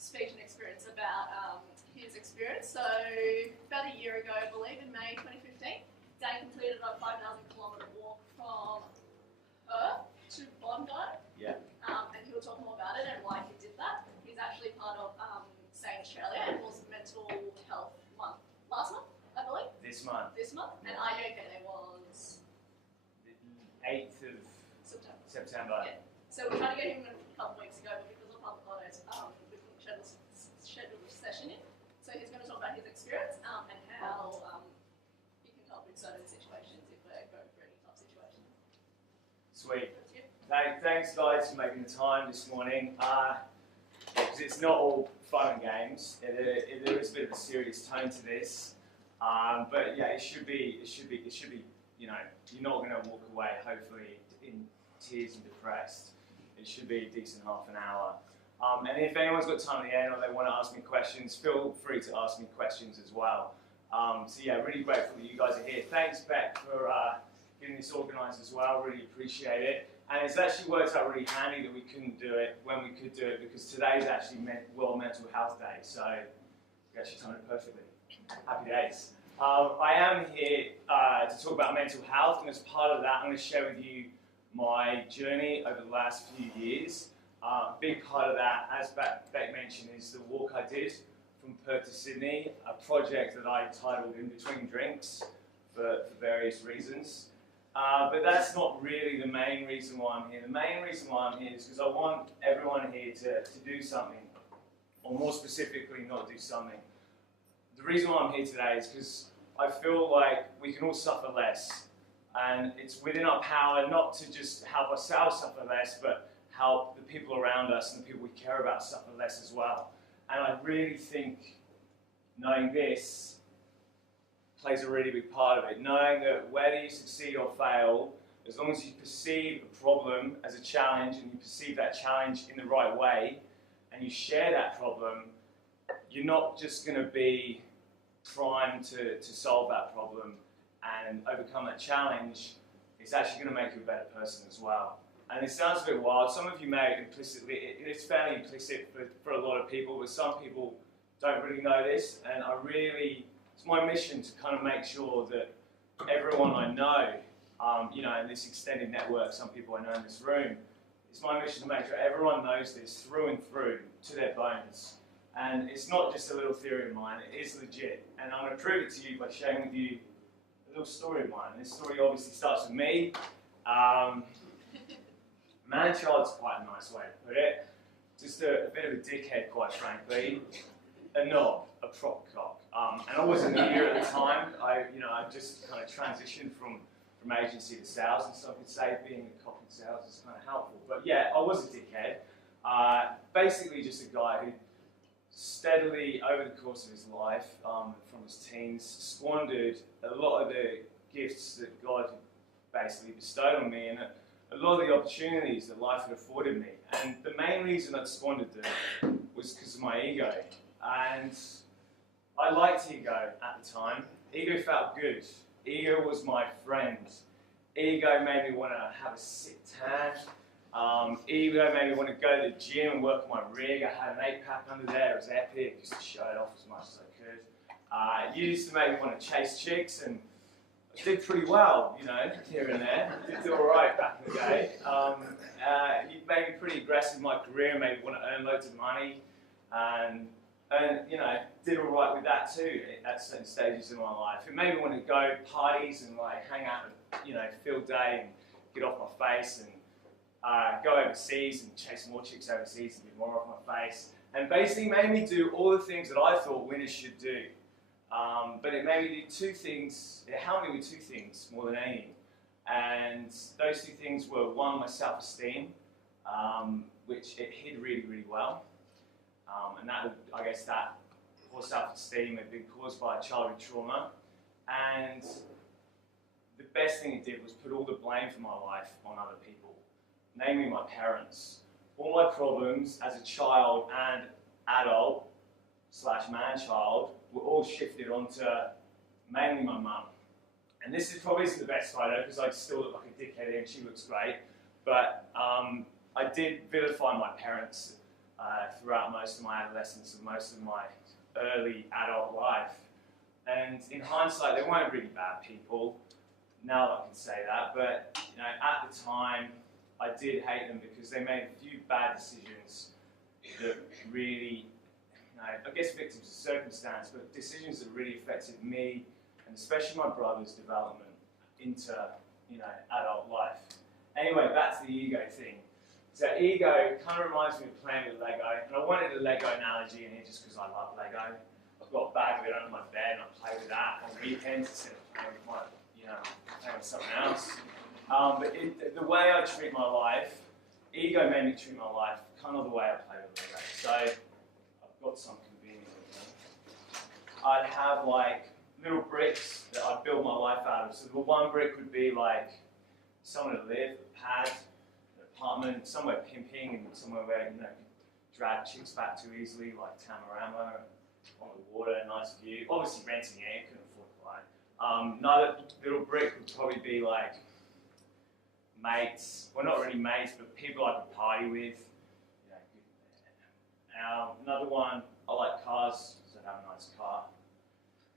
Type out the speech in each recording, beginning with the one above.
speech and experience about his experience. So about a year ago, I believe in May 2015, Dan completed a 5,000 kilometre walk from Perth to Bondi. Yeah. And he will talk more about it and why he did that. He's actually part of Sane Australia and was Mental Health Month last month, I believe. This month. This month. And IJK Day was The 8th of September. Yeah. So we tried to get him a couple of weeks ago, but because of public holidays, we couldn't schedule a session in. So he's going to talk about his experience and how he can help in certain situations if we're going through any tough situation. Sweet. Thanks guys for making the time this morning. Because it's not all fun and games. There is a bit of a serious tone to this. But yeah, it should be. You know, you're not going to walk away hopefully in tears and depressed. It should be a decent half an hour. And if anyone's got time at the end or they want to ask me questions, feel free to ask me questions as well. So yeah, really grateful that you guys are here. Thanks, Beck, for getting this organised as well. Really appreciate it. And it's actually worked out really handy that we couldn't do it when we could do it, because today's actually World Mental Health Day, so we actually timed it perfectly. Happy days. I am here to talk about mental health, and as part of that, I'm going to share with you my journey over the last few years. A big part of that, as Beck mentioned, is the walk I did from Perth to Sydney, a project that I titled In Between Drinks for various reasons. But that's not really the main reason why I'm here. The main reason why I'm here is because I want everyone here to do something, or more specifically, not do something. The reason why I'm here today is because I feel like we can all suffer less, and it's within our power not to just help ourselves suffer less, but help the people around us and the people we care about suffer less as well. And I really think knowing this plays a really big part of it. Knowing that whether you succeed or fail, as long as you perceive a problem as a challenge and you perceive that challenge in the right way and you share that problem, you're not just going to be primed to solve that problem and overcome that challenge. It's actually going to make you a better person as well. And it sounds a bit wild. Some of you may implicitly, it's fairly implicit for a lot of people, but some people don't really know this. And it's my mission to kind of make sure that everyone I know, you know, in this extended network, some people I know in this room, it's my mission to make sure everyone knows this through and through to their bones. And it's not just a little theory of mine, it is legit. And I'm going to prove it to you by sharing with you a little story of mine. This story obviously starts with me. Man-child's quite a nice way to put it. Just a bit of a dickhead, quite frankly. A knob, a prop cock. And I wasn't here at the time. I just kind of transitioned from agency to sales, and so I could say being a cock in sales is kind of helpful. But yeah, I was a dickhead. Basically just a guy who steadily, over the course of his life, from his teens, squandered a lot of the gifts that God had basically bestowed on me, and a lot of the opportunities that life had afforded me. And the main reason I squandered them was because of my ego. And I liked ego at the time. Ego felt good. Ego was my friend. Ego made me want to have a sick tan. Ego made me want to go to the gym and work on my rig. I had an 8-pack under there. It was epic, just to show it off as much as I could. It used to make me want to chase chicks, and I did pretty well, you know, here and there. I did all right back in the day. It made me pretty aggressive in my career, made me want to earn loads of money, and you know, did all right with that too at certain stages in my life. It made me want to go parties and like hang out and, you know, field day and get off my face, and go overseas and chase more chicks overseas and get more off my face. And basically made me do all the things that I thought winners should do. But it made me do two things, it helped me with two things more than anything. And those two things were, one, my self-esteem, which it hid really, really well. And that, I guess that poor self-esteem had been caused by childhood trauma. And the best thing it did was put all the blame for my life on other people, namely my parents. All my problems as a child and adult / man-child were all shifted onto mainly my mum. And this is probably isn't the best photo because I still look like a dickhead here and she looks great. But I did vilify my parents throughout most of my adolescence and most of my early adult life. And in hindsight, they weren't really bad people. Now I can say that, but at the time, I did hate them because they made a few bad decisions that really, I guess victims of circumstance, but decisions that really affected me and especially my brother's development into adult life. Anyway, back to the ego thing. So ego kind of reminds me of playing with Lego, and I wanted a Lego analogy in here just because I love Lego. I've got a bag of it under my bed and I play with that on weekends instead of playing with playing with something else. But the way I treat my life, ego made me treat my life kind of the way I play with Lego. So I've got some convenient with me. I'd have like little bricks that I'd build my life out of. So the one brick would be like somewhere to live, a pad, an apartment, somewhere pimping, and somewhere where you can drag chicks back too easily, like Tamarama, on the water, nice view. Obviously renting it, couldn't afford to buy it. Another little brick would probably be like mates, well not really mates, but people I could party with. Another one, I like cars, so I have a nice car.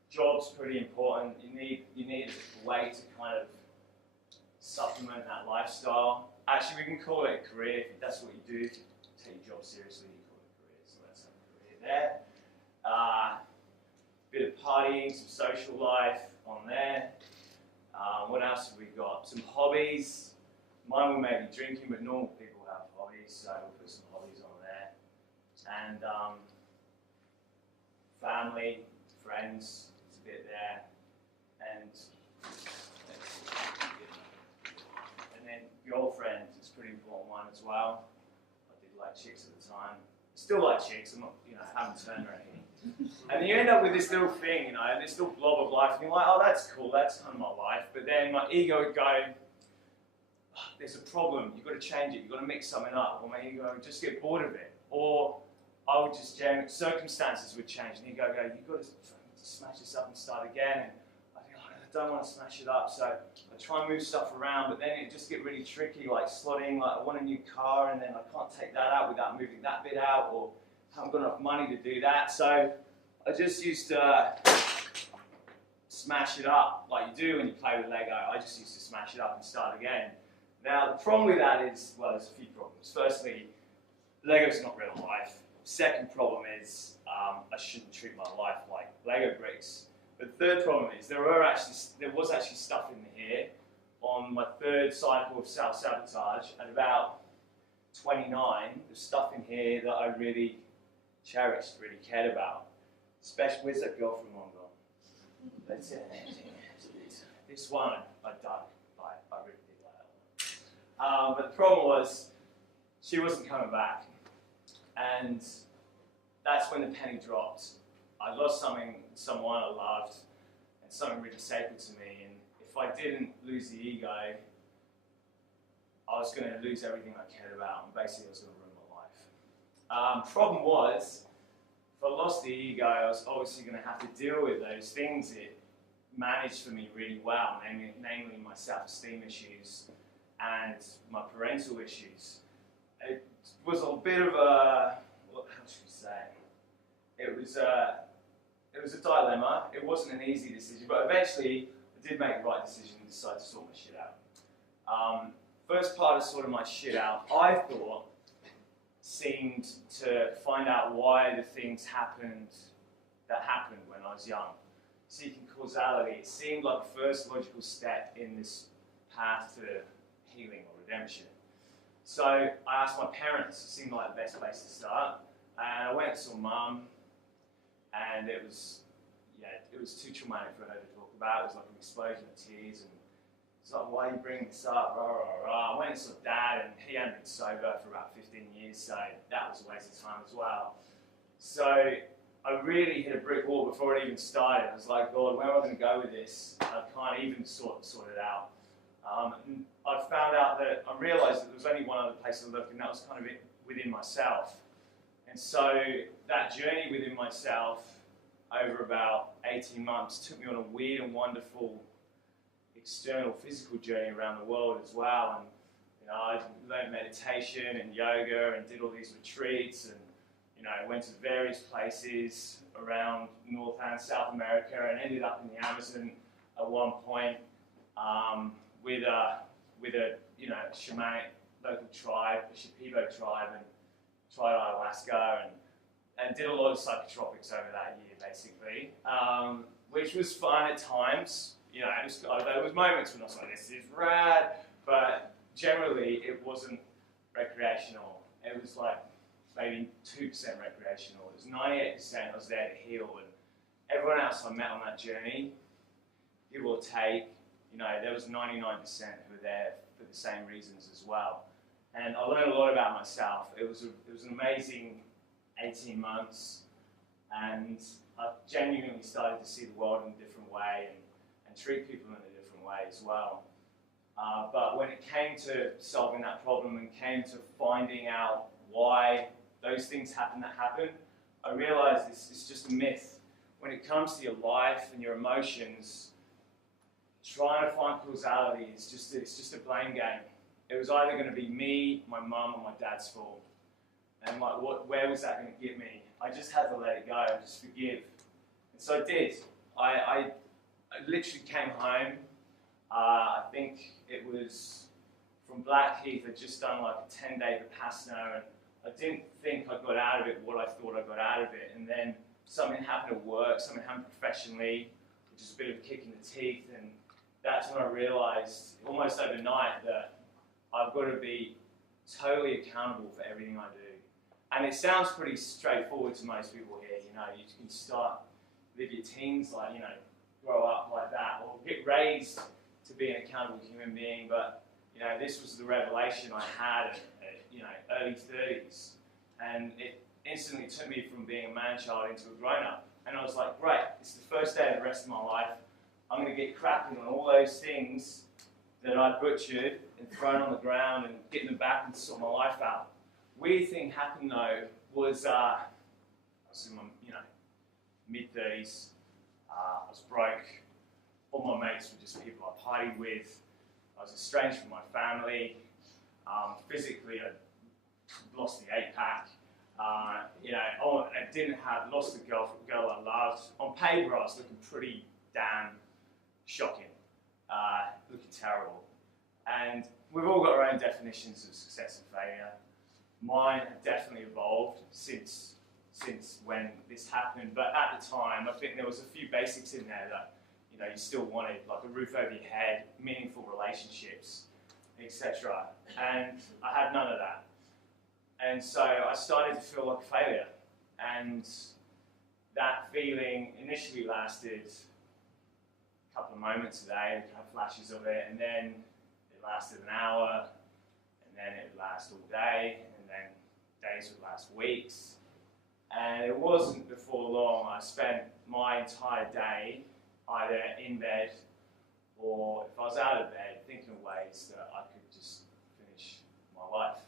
Job's pretty important. You need a way to kind of supplement that lifestyle. Actually, we can call it a career if that's what you do. If you take your job seriously, you call it a career. So that's a career there. Bit of partying, some social life on there. What else have we got? Some hobbies. Mine were maybe drinking, but normal people have hobbies, so we'll put some hobbies on there. And family, friends, it's a bit there. And then girlfriend is a pretty important one as well. I did like chicks at the time. Still like chicks, I'm not, I haven't turned or anything. And you end up with this little thing, this little blob of life, and you're like, oh, that's cool, that's kind of my life. But then my ego would go, oh, there's a problem, you've got to change it, you've got to mix something up. Or my ego would just get bored of it. Or I would just, circumstances would change, and ego would go, you've got to smash this up and start again. And I think, oh, I don't want to smash it up, so I try and move stuff around, but then it just get really tricky, like slotting, like I want a new car, and then I can't take that out without moving that bit out, or haven't got enough money to do that. So I just used to smash it up like you do when you play with Lego. I just used to smash it up and start again. Now the problem with that is, well, there's a few problems. Firstly, Lego's not real life. Second problem is I shouldn't treat my life like Lego bricks. But the third problem is there was actually stuff in here on my third cycle of self-sabotage at about 29. There's stuff in here that I really cherished, really cared about. Especially, where's that girl from Long Gone? That's it. This one I dug. I really did like that one. But the problem was, she wasn't coming back. And that's when the penny dropped. I lost someone I loved, and something really sacred to me. And if I didn't lose the ego, I was going to lose everything I cared about, and basically I was going to ruin my life. Problem was, if I lost the ego, I was obviously going to have to deal with those things it managed for me really well, namely my self-esteem issues and my parental issues. It was a bit of a, how should we say? It was a dilemma. It wasn't an easy decision, but eventually I did make the right decision and decided to sort my shit out. First part of sorting my shit out, I thought, seemed to find out why the things happened that happened when I was young. Seeking causality, it seemed like the first logical step in this path to healing or redemption. So I asked my parents, it seemed like the best place to start, and I went and saw Mum, and it was too traumatic for her to talk about. It was like an explosion of tears, and it's like, why are you bringing this up? Rah, rah, rah. I went and saw Dad, and he hadn't been sober for about 15 years, so that was a waste of time as well. So I really hit a brick wall before it even started. I was like, God, where am I going to go with this? I can't even sort it out. And I found out that I realised that there was only one other place to look, and that was kind of within myself. And so that journey within myself over about 18 months took me on a weird and wonderful external physical journey around the world as well. And I learned meditation and yoga and did all these retreats and went to various places around North and South America and ended up in the Amazon at one point with a shamanic local tribe, a Shipibo tribe, and tried ayahuasca and did a lot of psychotropics over that year, basically, which was fun at times. There was moments when I was like, this is rad, but generally it wasn't recreational. It was like maybe 2% recreational. It was 98% I was there to heal, and everyone else I met on that journey, give or take, there was 99% who were there for the same reasons as well. And I learned a lot about myself. It was an amazing 18 months, and I genuinely started to see the world in a different way and treat people in a different way as well. But when it came to solving that problem and came to finding out why those things happen, I realized it's just a myth. When it comes to your life and your emotions, trying to find causality is just a blame game. It was either going to be me, my mum, or my dad's fault. And where was that going to get me? I just had to let it go and just forgive. And so I did. I literally came home. I think it was from Blackheath. I'd just done like a 10-day Vipassana, and I didn't think I got out of it what I thought I got out of it. And then something happened at work, something happened professionally, which is a bit of a kick in the teeth. And that's when I realized, almost overnight, that I've got to be totally accountable for everything I do. And it sounds pretty straightforward to most people here. You can start, live your teens grow up like that, or get raised to be an accountable human being. But this was the revelation I had at early 30s, and it instantly took me from being a man-child into a grown-up. And I was like, great, it's the first day of the rest of my life. I'm going to get cracking on all those things that I butchered and thrown on the ground and getting them back and sort my life out. Weird thing happened though was I was in my mid-30s. I was broke. All my mates were just people I partied with. I was estranged from my family. Physically, I lost the 8-pack. I lost the girl I loved. On paper, I was looking pretty damn shocking, looking terrible. And we've all got our own definitions of success and failure. Mine have definitely evolved since when this happened, but at the time, I think there was a few basics in there that you still wanted, like a roof over your head, meaningful relationships, etc. And I had none of that. And so I started to feel like a failure. And that feeling initially lasted a couple of moments a day, a couple of flashes of it, and then it lasted an hour, and then it would last all day, and then days would last weeks. And it wasn't before long I spent my entire day either in bed or if I was out of bed thinking of ways that I could just finish my life.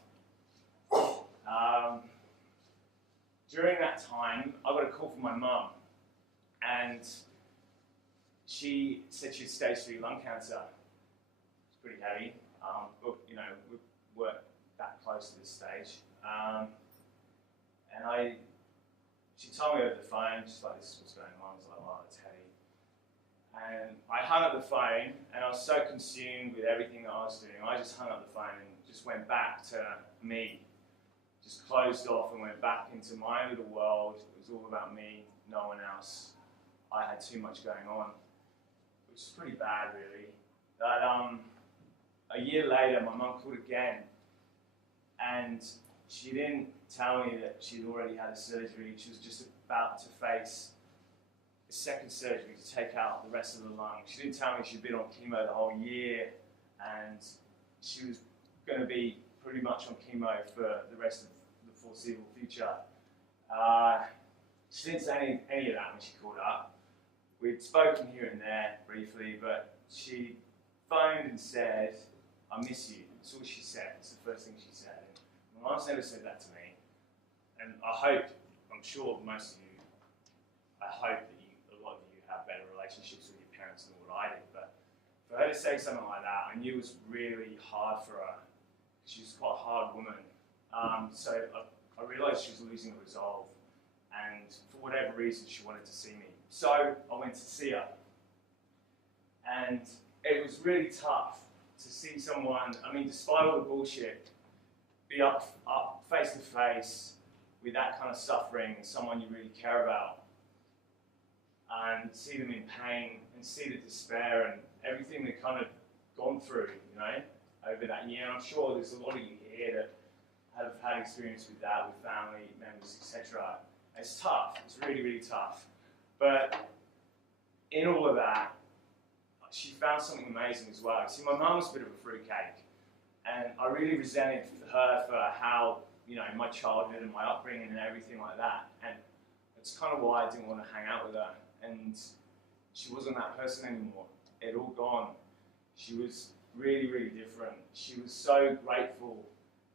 During that time, I got a call from my mum, and she said she had stage 3 lung cancer. It's pretty heavy, but we weren't that close to this stage. She told me over the phone, she's like, this is what's going on. I was like, wow, that's heavy. And I hung up the phone, and I was so consumed with everything that I was doing, I just hung up the phone and just went back to me. Just closed off and went back into my little world. It was all about me, no one else. I had too much going on, which is pretty bad, really. But a year later, my mum called again, and she didn't tell me that she'd already had a surgery. She was just about to face a second surgery to take out the rest of the lung. She didn't tell me she'd been on chemo the whole year, and she was going to be pretty much on chemo for the rest of the foreseeable future. She didn't say any of that when she called up. We'd spoken here and there briefly, but she phoned and said, I miss you. That's all she said. It's the first thing she said. And my mum's never said that to me. And I'm sure most of you, I hope that a lot of you have better relationships with your parents than what I did. But for her to say something like that, I knew it was really hard for her. She was quite a hard woman. So I I realised she was losing her resolve, and for whatever reason she wanted to see me. So I went to see her, and it was really tough to see someone, I mean, despite all the bullshit, be up face to face with that kind of suffering, someone you really care about, and see them in pain, and see the despair and everything they've kind of gone through, you know, over that year. And I'm sure there's a lot of you here that have had experience with that, with family members, etc. It's tough. It's really, really tough. But in all of that, she found something amazing as well. See, my mum was a bit of a fruitcake, and I really resented her for how, you know, my childhood and my upbringing and everything like that. And it's kind of why I didn't want to hang out with her. And she wasn't that person anymore. It all gone. She was really, really different. She was so grateful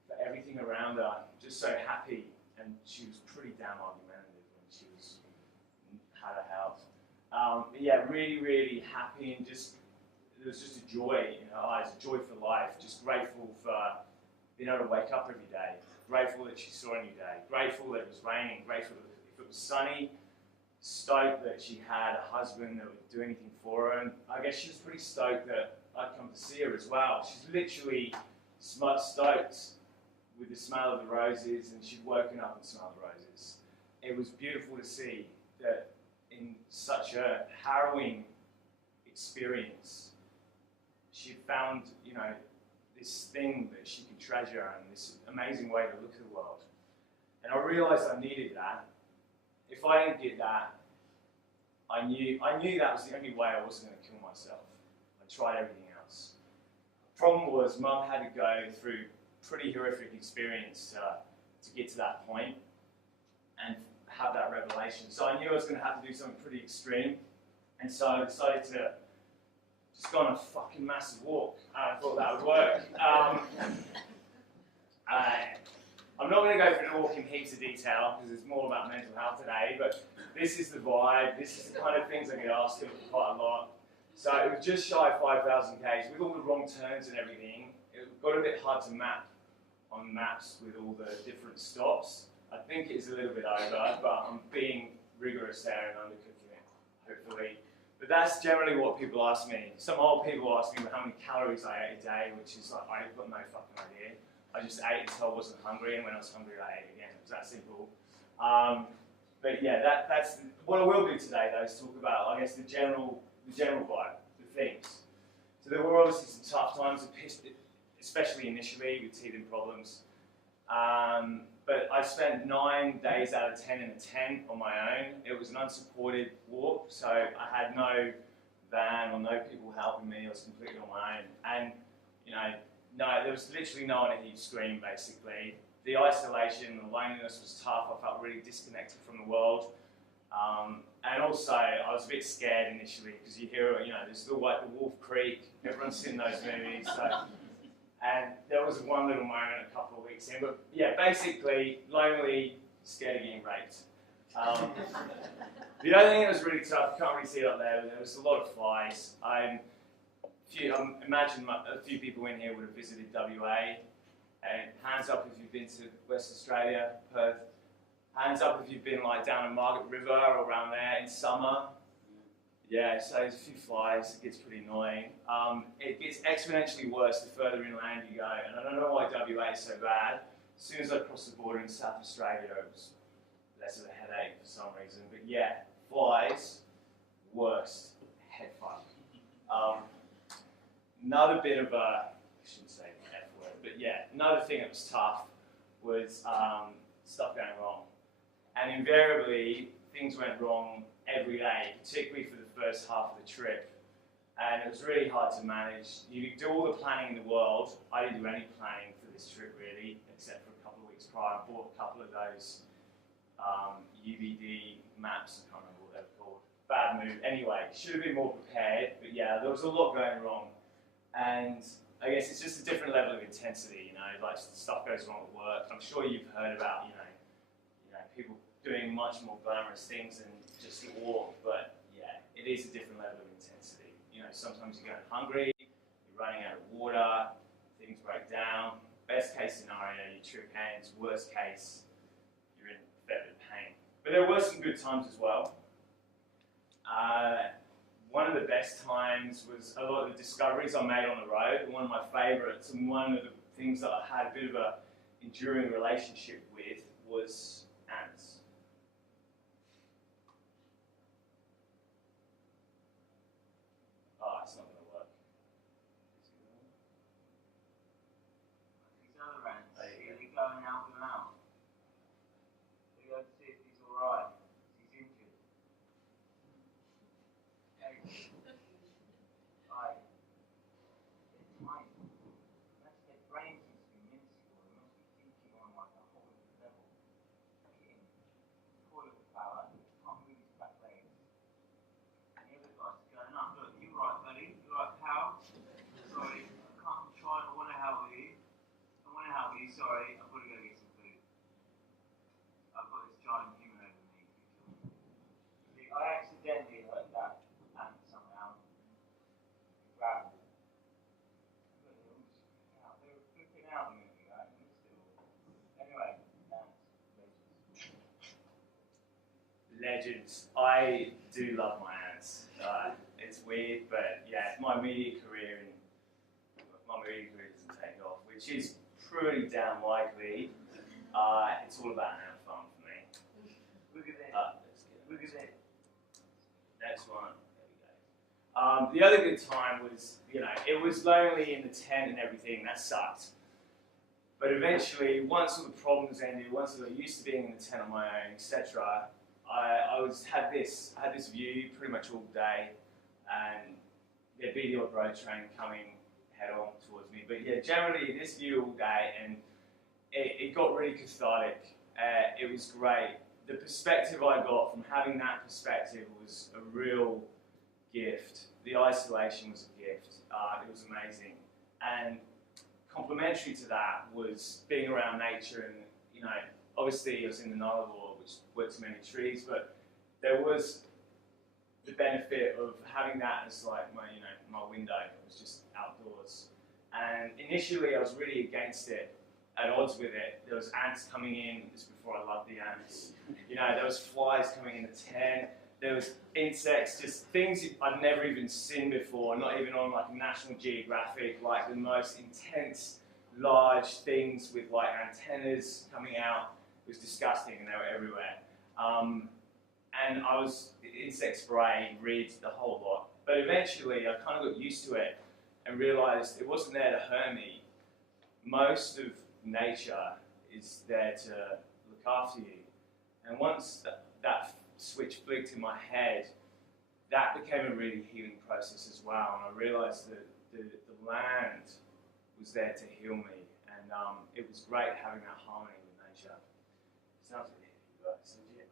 for everything around her, just so happy, and she was pretty damn argumentative when she had her health. But yeah, really, really happy, and just there was just a joy in her eyes, a joy for life. Just grateful for being able to wake up every day. Grateful that she saw a new day. Grateful that it was raining. Grateful that if it was sunny. Stoked that she had a husband that would do anything for her, and I guess she was pretty stoked that I'd come to see her as well. She's literally stoked with the smell of the roses, and she'd woken up and smelled the roses. It was beautiful to see that in such a harrowing experience, she'd found, you know, this thing that she could treasure and this amazing way to look at the world. And I realised I needed that. If I didn't get that, I knew that was the only way I wasn't going to kill myself. I tried everything else. The problem was Mum had to go through pretty horrific experience to get to that point and have that revelation. So I knew I was going to have to do something pretty extreme, and so I decided to just go on a fucking massive walk. I thought that would work. I'm not going to go through the walk in heaps of detail because it's more about mental health today, but this is the vibe, this is the kind of things I get asked quite a lot. So it was just shy of 5,000 k's with all the wrong turns and everything. It got a bit hard to map on maps with all the different stops. I think it's a little bit over, but I'm being rigorous there and undercooking it, hopefully. But that's generally what people ask me. Some old people ask me how many calories I ate a day, which is like, I've got no fucking idea. I just ate until I wasn't hungry, and when I was hungry, I ate again. It was that simple. But yeah, that's what I will do today, though, is talk about, I guess, the general vibe, the themes. So there were obviously some tough times, especially initially with teething problems. But I spent 9 days out of 10 in a tent on my own. It was an unsupported walk, so I had no van or no people helping me. I was completely on my own. And, you know, no, there was literally no one to hear scream, basically. The isolation, the loneliness was tough. I felt really disconnected from the world. And also, I was a bit scared initially because you hear, you know, there's the Wolf Creek. Everyone's seen those movies. So, and there was one little moment a couple of weeks in. But yeah, basically, lonely, scared of getting raped. The other thing that was really tough, you can't really see it up there, but there was a lot of flies. Imagine a few people in here would have visited WA, and hands up if you've been to West Australia, Perth. Hands up if you've been like down in Margaret River or around there in summer. Yeah, so there's a few flies, it gets pretty annoying. It gets exponentially worse the further inland you go, and I don't know why WA is so bad. As soon as I crossed the border in South Australia, it was less of a headache for some reason. But yeah, flies, worst, head fuck. Another bit of a, I shouldn't say the F word, but yeah, another thing that was tough was stuff going wrong. And invariably, things went wrong every day, particularly for the first half of the trip. And it was really hard to manage. You could do all the planning in the world. I didn't do any planning for this trip really, except for a couple of weeks prior. I bought a couple of those UVD maps, I can't remember what they were called. Bad move. Anyway, should have been more prepared, but yeah, there was a lot going wrong. And I guess it's just a different level of intensity, you know, like stuff goes wrong at work. I'm sure you've heard about, you know, people doing much more glamorous things than just the walk, but yeah, it is a different level of intensity. You know, sometimes you're going hungry, you're running out of water, things break down. Best case scenario, you trip hands. Worst case, But there were some good times as well. One of the best times was a lot of the discoveries I made on the road. One of my favourites, and one of the things that I had a bit of an enduring relationship with, was ants. Oh, it's not going to work. These other ants, are you going and helping him out? Are you going to see if he's alright? He's injured. Hey. Right. It's tiny. That's their brain seems to be minuscule. They must be thinking on like a whole different level. Look at him. Poor little fella. Can't move his back legs. And the other guy's going up. Look, you right, buddy? You right, pal? Sorry, I can't try. I want to help you. Sorry, I've got to go get some food. I've got this giant human over me. See, I accidentally hurt that ant somehow. Grabbed it. But they all just freaked out. They were flipping out a minute ago, and still. Anyway, ants, Legends. I do love my ants. It's weird, but yeah, my media career doesn't take off, which is pretty damn likely. It's all about ant farm for me. Look at it. Look at it. Next one. There we go. The other good time was, it was lonely in the tent and everything. That sucked. But eventually, once all the problems ended, once I got used to being in the tent on my own, etc., I had this view pretty much all day, and there'd be the odd road train coming head-on towards me. But yeah, generally this view all day, and it got really cathartic. It was great. The perspective I got from having that perspective was a real gift. The isolation was a gift. It was amazing. And complementary to that was being around nature, and obviously I was in the Nullarbor, which weren't too many trees, but there was the benefit of having that as like my window. It was just outdoors. And initially I was really against it, at odds with it. There was ants coming in, this is before I loved the ants. There was flies coming in the tent. There was insects, just things I'd never even seen before, not even on like National Geographic, like the most intense, large things with like antennas coming out. It was disgusting, and they were everywhere. And I was insect spray, reeds, the whole lot. But eventually I kind of got used to it and realised it wasn't there to hurt me. Most of nature is there to look after you. And once that switch flicked in my head, that became a really healing process as well. And I realised that the land was there to heal me. And it was great having that harmony with nature. Sounds a bit hippie, but it's legit.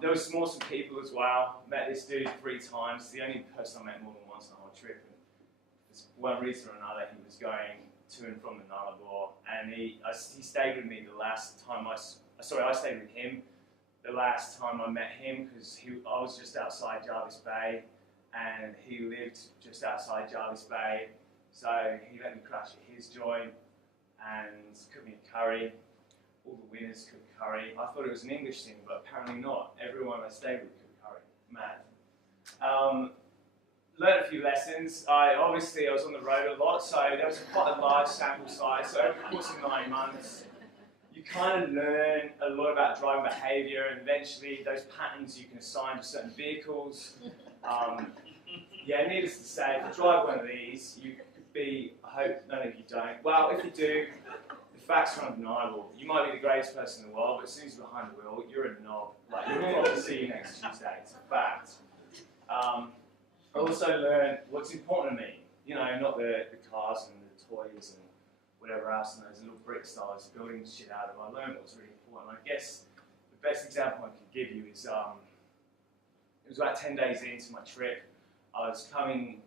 There was some awesome people as well. Met this dude 3 times. The only person I met more than once on the whole trip. And for one reason or another, he was going to and from the Nullarbor, and he stayed with me the last time I stayed with him the last time I met him, because I was just outside Jarvis Bay, and he lived just outside Jarvis Bay, so he let me crash at his joint and cooked me a curry. All the winners cook curry. I thought it was an English thing, but apparently not. Everyone I stayed with cooked curry. Mad. Learned a few lessons. I was on the road a lot, so there was quite a large sample size. So over the course of 9 months, you kind of learn a lot about driving behaviour, and eventually those patterns you can assign to certain vehicles. Needless to say, if you drive one of these, you could be, I hope none of you don't. Well, if you do, the facts are undeniable. You might be the greatest person in the world, but as soon as you're behind the wheel, you're a knob. Like, you'll probably see you next Tuesday. It's a fact. I also learned what's important to me. Not the cars and the toys and whatever else and those little brick stars building shit out of. I learned what was really important. I guess the best example I could give you is it was about 10 days into my trip. I was coming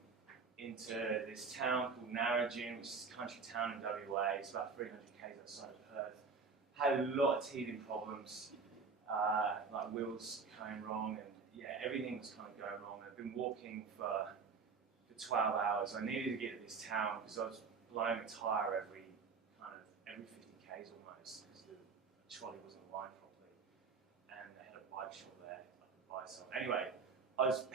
into this town called Narrogin, which is a country town in WA. It's about 300 k's outside of Perth. Had a lot of teething problems, like wheels going wrong, and everything was kind of going wrong. I'd been walking for 12 hours. I needed to get to this town because I was blowing a tyre every 50 k's almost, because the trolley wasn't aligned properly. And myself. Anyway, I was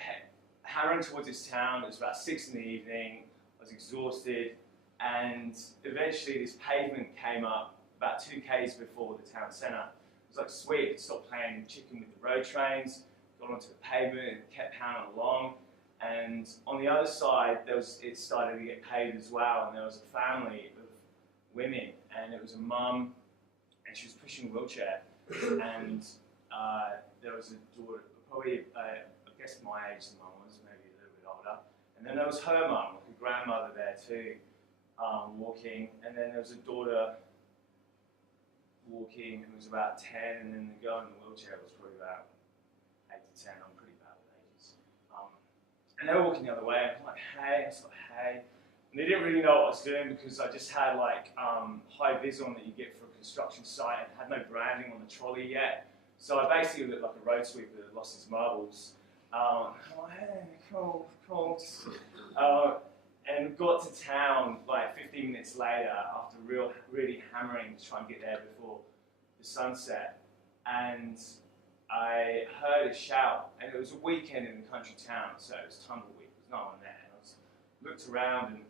hammering towards this town. It was about 6 in the evening. I was exhausted, and eventually this pavement came up about 2 k's before the town centre. It was like sweet. It stopped playing chicken with the road trains, got onto the pavement, and kept pounding along. And on the other side, it started to get paved as well, and there was a family of women, and it was a mum, and she was pushing a wheelchair, and there was a daughter, probably I guess my age, the mum was maybe a little bit older, and then there was her mum, like a grandmother there too, walking, and then there was a daughter walking who was about 10, and then the girl in the wheelchair was probably about 8 to 10. I'm pretty bad with ages. And they were walking the other way, and I'm like, hey, I was like, hey. And they didn't really know what I was doing because I just had like high vis on that you get for a construction site and had no branding on the trolley yet. So I basically looked like a road sweeper that lost his marbles. I'm like, hey, cool. And got to town like 15 minutes later after really hammering to try and get there before the sunset. And I heard a shout, and it was a weekend in the country town, so it was tumbleweed, there was no one there. And I looked around, and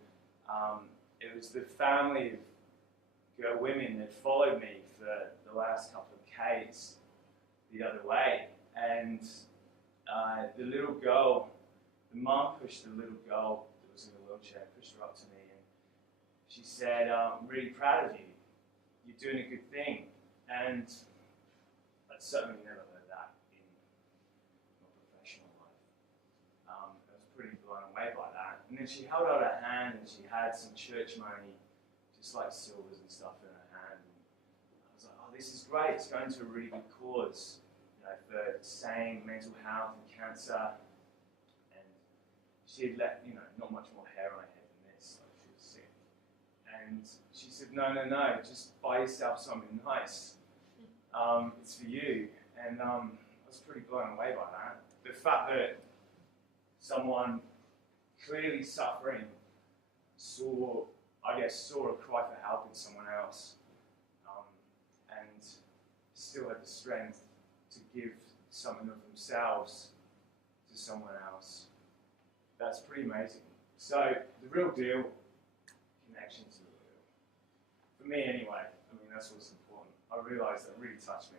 it was the family of women that followed me for the last couple of k's the other way. And the little girl, the mum pushed the little girl that was in the wheelchair, pushed her up to me, and she said, I'm really proud of you. You're doing a good thing. And I'd certainly never heard that in my professional life. I was pretty blown away by that. And then she held out her hand, and she had some church money, just like silvers and stuff in her hand. And I was like, oh, this is great. It's going to a really good cause, for sane mental health and cancer. And she had let, not much more hair on her head than this, like she was sick. And she said, no, just buy yourself something nice. It's for you. And I was pretty blown away by that. The fact that someone clearly suffering saw a cry for help in someone else, and still had the strength to give something of themselves to someone else. That's pretty amazing. So the real deal, connection to the real. For me anyway, that's what's important. I realised that really touched me.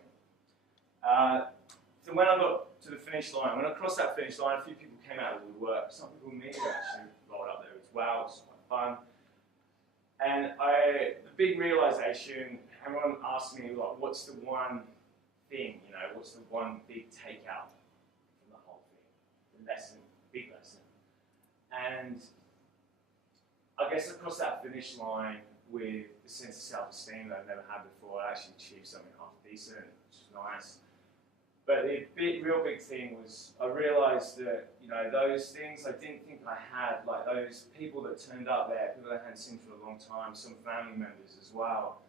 So when I got to the finish line, when I crossed that finish line, a few people came out of the woodwork. Some people knew actually rolled up there as well. It was quite fun. And the big realisation, everyone asked me, like, what's the one thing, what's the one big takeout from the whole thing? The lesson, big lesson. And I guess I crossed that finish line with a sense of self-esteem that I've never had before. I actually achieved something half decent, which was nice. But the real big thing was I realised that, those things I didn't think I had, like those people that turned up there, people that I hadn't seen for a long time, some family members as well,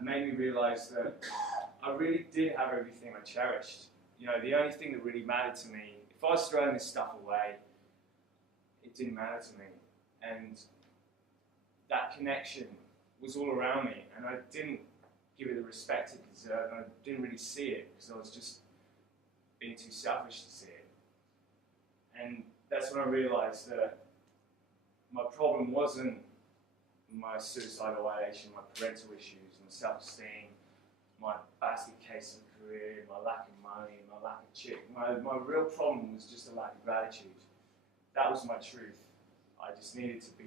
made me realise that I really did have everything I cherished. The only thing that really mattered to me, if I was throwing this stuff away, it didn't matter to me. And that connection was all around me, and I didn't give it the respect it deserved, and I didn't really see it because I was just being too selfish to see it. And that's when I realised that my problem wasn't my suicidal ideation, my parental issues, my self-esteem, my basket case of career, my lack of money, my lack of chick. My real problem was just a lack of gratitude. That was my truth. I just needed to be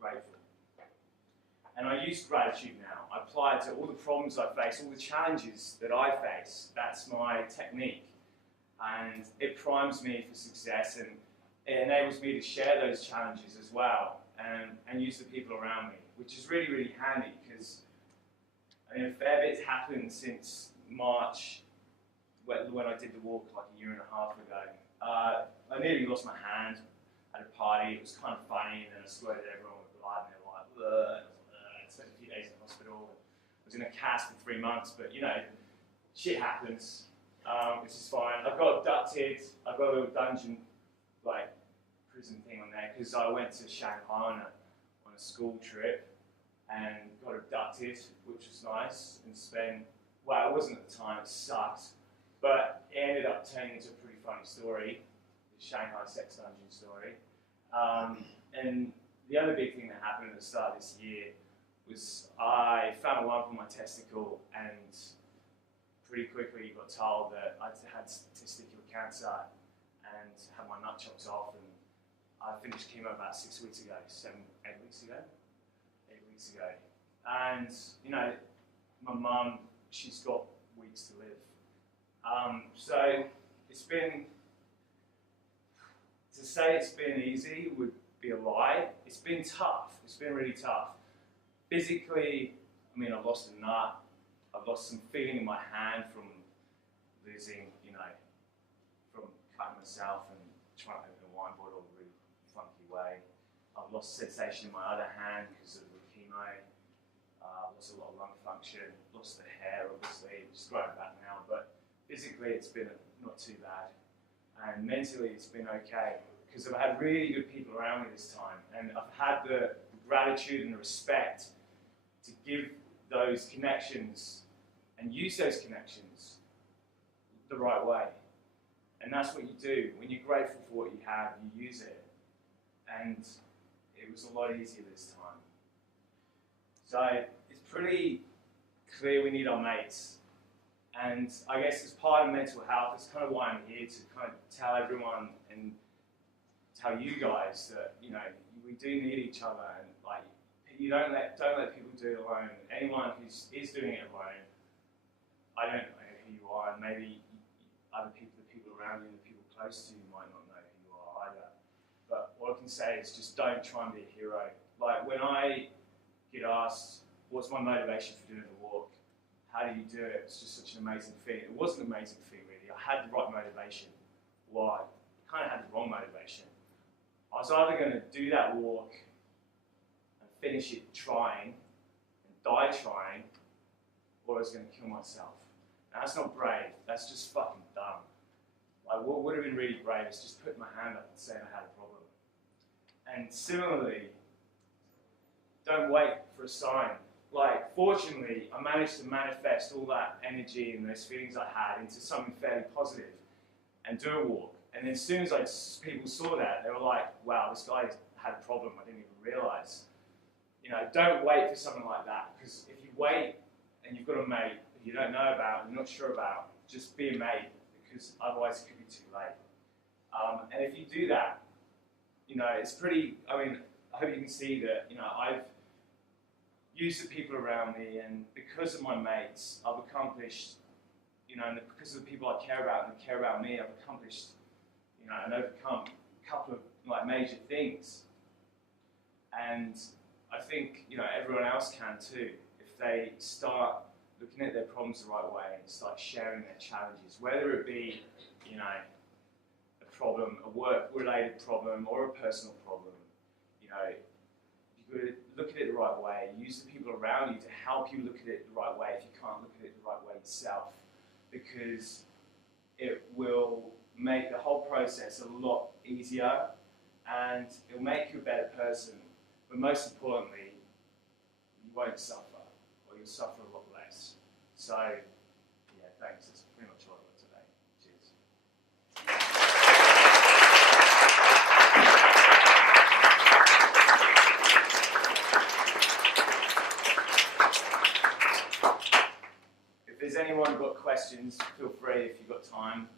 grateful. And I use gratitude now. I apply it to all the problems I face, all the challenges that I face. That's my technique. And it primes me for success, and it enables me to share those challenges as well and use the people around me, which is really, really handy because a fair bit's happened since March when I did the walk like a year and a half ago. I nearly lost my hand at a party. It was kind of funny, and then I squirted everyone with blood, and they were like, ugh. I spent a few days in hospital. I was in a cast for 3 months, but shit happens, which is fine. I got abducted. I got a little dungeon, prison thing on there, because I went to Shanghai on a school trip and got abducted, which was nice, and it wasn't at the time, it sucked, but it ended up up turning into a pretty funny story, the Shanghai sex dungeon story. And the other big thing that happened at the start of this year was I found a lump on my testicle and pretty quickly got told that I had testicular cancer and had my nut chopped off, and I finished chemo about 6 weeks ago, 8 weeks ago. And, you know, my mum, she's got weeks to live. So it's been, to say it's been easy would be a lie. It's been tough. It's been really tough. Physically, I mean, I've lost a nut. I've lost some feeling in my hand from losing, you know, from cutting myself and trying to open a wine bottle in a really funky way. I've lost sensation in my other hand because of the chemo. Lost a lot of lung function. Lost the hair, obviously. It's growing back now, but physically it's been not too bad. And mentally it's been okay because I've had really good people around me this time, and I've had the gratitude and the respect to give those connections and use those connections the right way. And that's what you do. When you're grateful for what you have, you use it. And it was a lot easier this time. So it's pretty clear we need our mates. And I guess as part of mental health, it's kind of why I'm here, to kind of tell everyone and tell you guys that, you know, we do need each other, and like, you don't let people do it alone. Anyone who is doing it alone, I don't know who you are, and maybe other people, the people around you and the people close to you might not know who you are either. But what I can say is just don't try and be a hero. Like when I get asked, what's my motivation for doing the walk? How do you do it? It's just such an amazing thing. It was an amazing thing, really. I had the right motivation. Well, I kind of had the wrong motivation. I was either going to do that walk and finish it trying and die trying, or I was going to kill myself. Now, that's not brave. That's just fucking dumb. Like, what would have been really brave is just putting my hand up and saying I had a problem. And similarly, don't wait for a sign. Like, fortunately, I managed to manifest all that energy and those feelings I had into something fairly positive and do a walk. And then as soon as people saw that, they were like, wow, this guy had a problem I didn't even realise. You know, don't wait for something like that, because if you wait and you've got a mate that you don't know about and you're not sure about, just be a mate, because otherwise it could be too late. And if you do that, you know, it's pretty, I mean, I hope you can see that, you know, I've used the people around me, and because of my mates, I've accomplished, you know, and because of the people I care about and they care about me, I've accomplished, you know, and overcome a couple of like major things. And I think, you know, everyone else can too, if they start looking at their problems the right way and start sharing their challenges, whether it be, you know, a problem, a work-related problem or a personal problem. You know, you've got to look at it the right way, use the people around you to help you look at it the right way if you can't look at it the right way yourself, because it will make the whole process a lot easier and it'll make you a better person. But most importantly, you won't suffer, or you'll suffer a lot less. So, yeah, thanks. That's pretty much all I've got today. Cheers. If there's anyone who's got questions, feel free if you've got time.